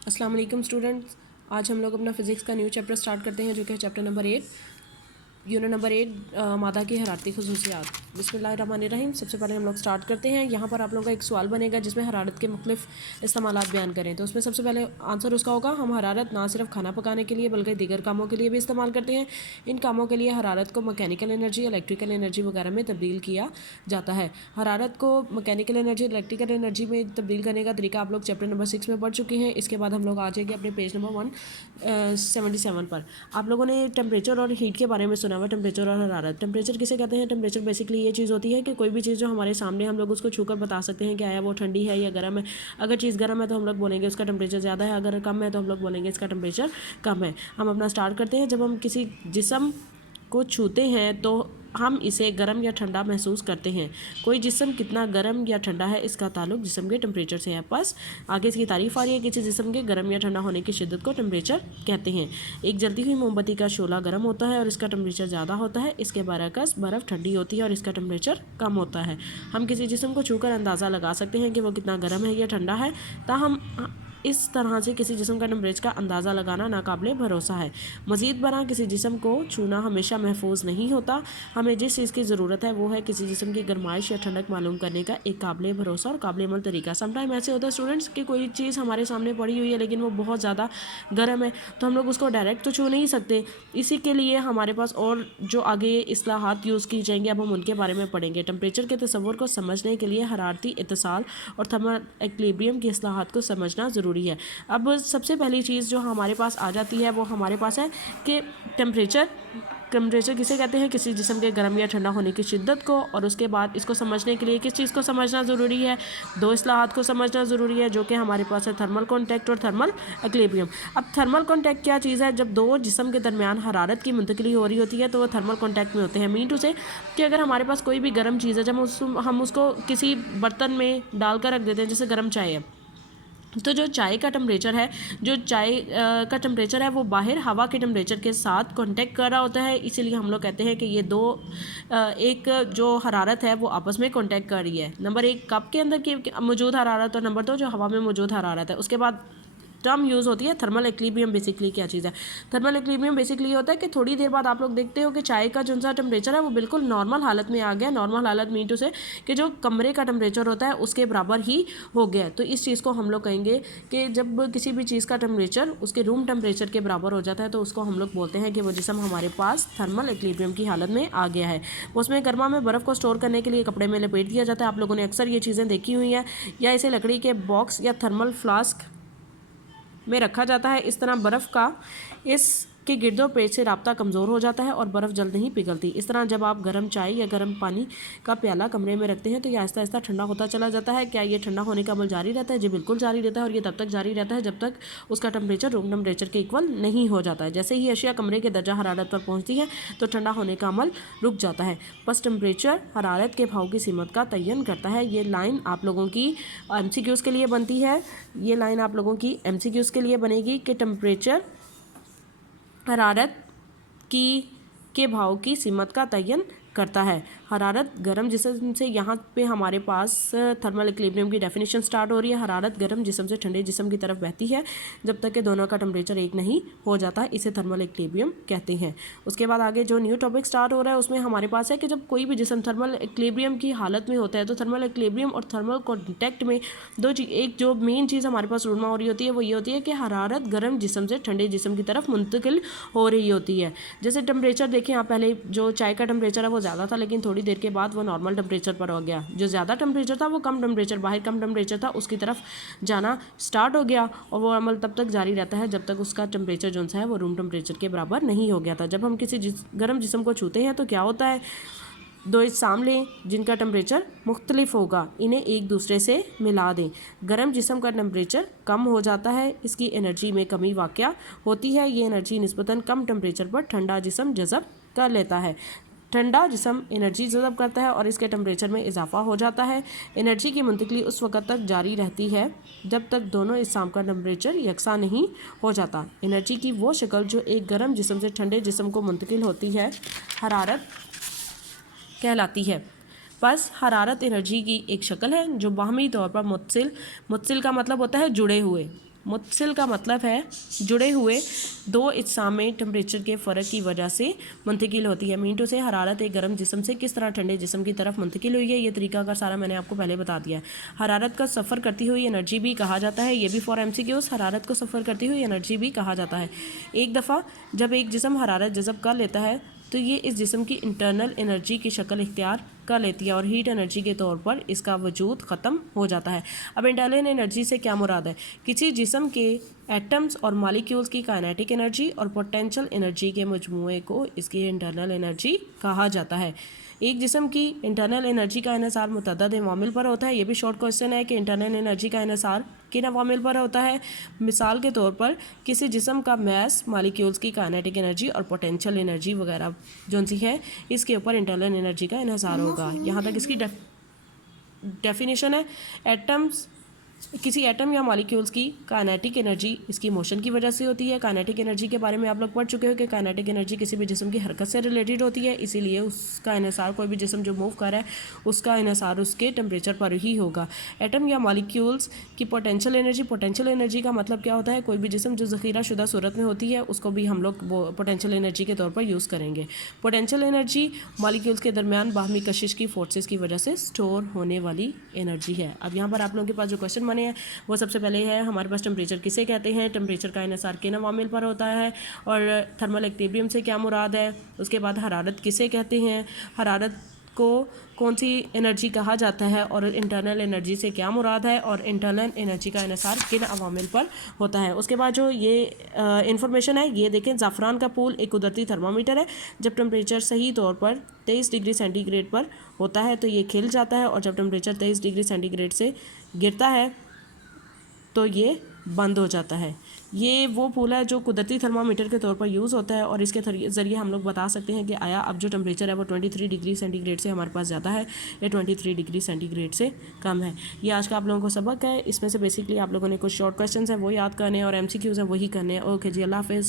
अस्सलाम वालेकुम स्टूडेंट्स। आज हम लोग अपना फ़िज़िक्स का न्यू चैप्टर स्टार्ट करते हैं जो कि है चैप्टर नंबर 8, यूनिट नंबर 8, मादा की हरारती खसूसियात। बिस्मिल्लाहिर्रहमानिर्रहीम। सबसे पहले हम लोग स्टार्ट करते हैं। यहाँ पर आप लोगों का एक सवाल बनेगा जिसमें हरारत के मुख्तलिफ इस्तेमालात बयान करें। तो उसमें सबसे पहले आंसर उसका होगा, हम हरारत ना सिर्फ खाना पकाने के लिए बल्कि दीगर कामों के लिए भी इस्तेमाल करते हैं। इन कामों के लिए हरारत को मैकेनिकल एनर्जी, इलेक्ट्रिकल एनर्जी वगैरह में तब्दील किया जाता है। हरारत को मैकेनिकल एनर्जी, इलेक्ट्रिकल एनर्जी में तब्दील करने का तरीका आप लोग चैप्टर नंबर 6 में पढ़ चुके हैं। इसके बाद हम लोग आ जाएंगे अपने पेज नंबर 177 पर। आप लोगों ने टेम्परेचर और हीट के बारे में सुना हुआ। टेम्परेचर और हरारत। टेम्परेचर किसे कहते हैं? टेम्परेचर बेसिकली ये चीज़ होती है कि कोई भी चीज़ जो हमारे सामने हम लोग उसको छूकर बता सकते हैं कि आया वो ठंडी है या गर्म है। अगर चीज़ गर्म है तो हम लोग बोलेंगे उसका टेम्परेचर ज़्यादा है, अगर कम है तो हम लोग बोलेंगे इसका टेम्परेचर कम है। हम अपना स्टार्ट करते हैं। जब हम किसी जिस्म को छूते हैं तो हम इसे गर्म या ठंडा महसूस करते हैं। कोई जिस्म कितना गर्म या ठंडा है इसका ताल्लुक जिस्म के टेम्परेचर से है। बस आगे इसकी तारीफ आ रही है। किसी जिस्म के गर्म या ठंडा होने की शिद्दत को टेम्परेचर कहते हैं। एक जलती हुई मोमबत्ती का शोला गर्म होता है और इसका टेम्परेचर ज़्यादा होता है। इसके बरअक्स बर्फ़ ठंडी होती है और इसका टेम्परेचर कम होता है। हम किसी जिस्म को छूकर अंदाज़ा लगा सकते हैं कि वो कितना गर्म है या ठंडा है। ताहम इस तरह से किसी जिस्म का टेम्परेचर का अंदाज़ा लगाना नाकाबिले भरोसा है। मज़ीद बरआं किसी जिस्म को छूना हमेशा महफूज नहीं होता। हमें जिस चीज़ की ज़रूरत है वो है किसी जिस्म की गर्माइश या ठंडक मालूम करने का एक काबिल भरोसा और काबिल अमल तरीका। समटाइम ऐसे होता है स्टूडेंट्स कि कोई चीज़ हमारे सामने पड़ी हुई है लेकिन वो बहुत ज़्यादा गर्म है तो हम लोग उसको डायरेक्ट तो छू नहीं सकते। इसी के लिए हमारे पास और जो आगे इस्लाहात यूज़ की जाएंगी अब हम उनके बारे में पढ़ेंगे। टेम्परेचर के तस्वुर को समझने के लिए हरारती इत्तिसाल और थर्मल इक्विलिब्रियम की इस्लाहात को समझना ज़रूरी है। अब सबसे पहली चीज़ जो हमारे पास आ जाती है वो हमारे पास है कि टेम्परेचर किसे कहते हैं? किसी जिस्म के गर्म या ठंडा होने की शिद्दत को। और उसके बाद इसको समझने के लिए किस चीज़ को समझना ज़रूरी है? दो इस्लाहात को समझना ज़रूरी है जो कि हमारे पास है थर्मल कॉन्टैक्ट और थर्मल इक्विलिब्रियम। अब थर्मल कॉन्टैक्ट क्या चीज़ है? जब दो जिस्म के दरमियान हरारत की मुंतकिली हो रही होती है तो वो थर्मल कॉन्टैक्ट में होते हैं। मीन टू से कि अगर हमारे पास कोई भी गर्म चीज़ है जब हम उसको किसी बर्तन में डालकर रख देते हैं, जैसे गर्म चाय है, तो जो चाय का टेम्परेचर है, का टेम्परेचर है वो बाहर हवा के टेम्परेचर के साथ कांटेक्ट कर रहा होता है। इसीलिए हम लोग कहते हैं कि ये दो एक जो हरारत है वो आपस में कांटेक्ट कर रही है। नंबर एक कप के अंदर की मौजूद हरारत और नंबर दो जो हवा में मौजूद हरारत है। उसके बाद टर्म यूज़ होती है थर्मल इक्विलिब्रियम। बेसिकली क्या चीज़ है? थर्मल इक्विलिब्रियम बेसिकली होता है कि थोड़ी देर बाद आप लोग देखते हो कि चाय का जो सा टेम्परेचर है वो बिल्कुल नॉर्मल हालत में आ गया। नॉर्मल हालत मीन टू से कि जो कमरे का टेम्परेचर होता है उसके बराबर ही हो गया। तो इस चीज़ को हम लोग कहेंगे कि जब किसी भी चीज़ का टेम्परेचर उसके रूम टेम्परेचर के बराबर हो जाता है तो उसको हम लोग बोलते हैं कि वो जिस्म हमारे पास थर्मल इक्विलिब्रियम की हालत में आ गया है। उसमें गर्मा में बर्फ़ को स्टोर करने के लिए कपड़े में लपेट दिया जाता है। आप लोगों ने अक्सर ये चीज़ें देखी हुई हैं। या इसे लकड़ी के बॉक्स या थर्मल फ्लास्क में रखा जाता है। इस तरह बर्फ़ का इसके गिरदो पेट से राब्ता कमज़ोर हो जाता है और बर्फ़ जल्द नहीं पिघलती। इस तरह जब आप गर्म चाय या गर्म पानी का प्याला कमरे में रखते हैं तो ये आहिस्ता आहिस्ता ठंडा होता चला जाता है। क्या ये ठंडा होने का अमल जारी रहता है? जी बिल्कुल जारी रहता है। और ये तब तक जारी रहता है जब तक उसका टेम्परेचर रूम टेम्परेचर के इक्वल नहीं हो जाता है। जैसे ही अशिया कमरे के दर्जा हरारत पर पहुँचती है तो ठंडा होने का अमल रुक जाता है। बस टेम्परेचर हरारत के भाव की सीमत का तयन करता है। ये लाइन आप लोगों की MCQs के लिए बनती है। ये लाइन आप लोगों की MCQs के लिए बनेगी कि टेम्परेचर हरारत की के भाव की सीमत का तयन करता है। हरारत गर्म जिस्म से यहाँ पे हमारे पास थर्मल इक्विलिब्रियम की डेफिनेशन स्टार्ट हो रही है। हरारत गर्म जिस्म से ठंडे जिस्म की तरफ बहती है जब तक कि दोनों का टेम्परेचर एक नहीं हो जाता। इसे थर्मल इक्विलिब्रियम कहते हैं। उसके बाद आगे जो न्यू टॉपिक स्टार्ट हो रहा है उसमें हमारे पास है कि जब कोई भी जिस्म थर्मल इक्विलिब्रियम की हालत में होता है तो थर्मल इक्विलिब्रियम और थर्मल कॉन्टैक्ट में एक जो मेन चीज़ हमारे पास रूनमा हो रही होती है वो ये होती है कि हरारत गर्म जिस्म से ठंडे जिस्म की तरफ मुंतकिल हो रही होती है। जैसे टेम्परेचर देखें आप, पहले जो चाय का टेम्परेचर है वो ज़्यादा था लेकिन थोड़ी देर के बाद वो नॉर्मल टेम्परेचर पर हो गया। जो ज़्यादा टेम्परेचर था वो कम टेम्परेचर, बाहर कम टेम्परेचर था उसकी तरफ जाना स्टार्ट हो गया और वो अमल तब तक जारी रहता है जब तक उसका टेम्परेचर जो सा है वो रूम टेम्परेचर के बराबर नहीं हो गया था। जब हम किसी गर्म जिस्म को छूते हैं तो क्या होता है? दो इज्साम लें जिनका टेम्परेचर मुख्तलिफ होगा, इन्हें एक दूसरे से मिला दें। गर्म जिस्म का टेम्परेचर कम हो जाता है, इसकी एनर्जी में कमी वाक़या होती है। ये एनर्जी निस्बतन कम टेम्परेचर पर ठंडा जिस्म जज़ब कर लेता है। ठंडा जिस्म एनर्जी जज़ब करता है और इसके टेम्परेचर में इजाफा हो जाता है। एनर्जी की मुंतकिली उस वक़्त तक जारी रहती है जब तक दोनों इज्साम का टेम्परेचर यकसा नहीं हो जाता। एनर्जी की वो शक्ल जो एक गर्म जिस्म से ठंडे जिस्म को मुंतकिल होती है हरारत कहलाती है। बस हरारत एनर्जी की एक शक्ल है जो बाहमी तौर पर मुत्सिल का मतलब होता है जुड़े हुए। मुत्सिल का मतलब है जुड़े हुए दो इज्साम में टेम्परेचर के फ़र्क की वजह से मुंतकिल होती है। मीन टू से हरारत एक गर्म जिस्म से किस तरह ठंडे जिस्म की तरफ मुंतकिल हुई है। ये तरीका का सारा मैंने आपको पहले बता दिया है। हरारत का सफ़र करती हुई एनर्जी भी कहा जाता है, ये भी फॉर MCQs हरारत को सफ़र करती हुई एनर्जी भी कहा जाता है। एक दफ़ा जब एक जिस्म हरारत जज़ब कर लेता है तो ये इस जिस्म की इंटरनल एनर्जी की शक्ल इख्तियार कर लेती है और हीट एनर्जी के तौर पर इसका वजूद ख़त्म हो जाता है। अब इंटरनल एनर्जी से क्या मुराद है? किसी जिस्म के एटम्स और मॉलिक्यूल्स की काइनेटिक एनर्जी और पोटेंशियल एनर्जी के मजमूए को इसकी इंटरनल एनर्जी कहा जाता है। एक जिस्म की इंटरनल एनर्जी का इन्हिसार मुतअद्दिद अवामिल पर होता है। ये भी शॉर्ट क्वेश्चन है कि इंटरनल एनर्जी का इन्हिसार किन अवामिल पर होता है। मिसाल के तौर पर किसी जिस्म का मैस, मॉलिक्यूल्स की काइनेटिक एनर्जी और पोटेंशियल एनर्जी वगैरह जो सी है इसके ऊपर इंटरनल एनर्जी का इन्हिसार होगा। यहाँ तक इसकी डेफिनेशन है। एटम्स किसी एटम या मॉलिक्यूल्स की काइनेटिक एनर्जी इसकी मोशन की वजह से होती है। काइनेटिक एनर्जी के बारे में आप लोग पढ़ चुके हो कि काइनेटिक एनर्जी किसी भी जिस्म की हरकत से रिलेटेड होती है, इसीलिए उसका इन्हिसार कोई भी जिस्म जो मूव कर रहा है उसका इन्हिसार उसके टेम्परेचर पर ही होगा। एटम या मॉलिक्यूल्स की पोटेंशियल एनर्जी का मतलब क्या होता है? कोई भी जिस्म जो ज़ख़ीरा शुदा सूरत में होती है उसको भी हम लोग पोटेंशियल एनर्जी के तौर पर यूज़ करेंगे। पोटेंशियल एनर्जी मॉलिक्यूल्स के दरमियान बाहमी कशिश की फोर्सेस की वजह से स्टोर होने वाली एनर्जी है। अब यहाँ पर आप लोगों के पास जो क्वेश्चन बने हैं वो सबसे पहले है हमारे पास टेम्परेचर किसे कहते हैं, टेम्परेचर का इन्हिसार किन अवामिल पर होता है और थर्मल इक्विलिब्रियम से क्या मुराद है। उसके बाद हरारत किसे कहते हैं, हरारत को कौन सी एनर्जी कहा जाता है और इंटरनल एनर्जी से क्या मुराद है और इंटरनल एनर्जी का इन्हिसार किन अवामिल पर होता है। उसके बाद जो ये इंफॉर्मेशन है ये देखें, ज़ाफ़रान का फूल एक कुदरती थर्मामीटर है। जब टेम्परेचर सही तौर पर 23 डिग्री सेंटीग्रेड पर होता है तो ये खिल जाता है और जब टेम्परेचर 23 डिग्री सेंटीग्रेड से गिरता है तो ये बंद हो जाता है। ये वो फूल है जो कुदरती थर्मामीटर के तौर पर यूज़ होता है और इसके ज़रिए हम लोग बता सकते हैं कि आया अब जो टेम्परेचर है वो 23 डिग्री सेंटीग्रेड से हमारे पास ज़्यादा है या 23 डिग्री सेंटीग्रेड से कम है। ये आज का आप लोगों को सबक है। इसमें से बेसिकली आप लोगों ने कुछ शॉर्ट क्वेश्चन है वो याद करने और MCQs हैं वही करने हैं। ओके जी, अल्लाह हाफ़िज़।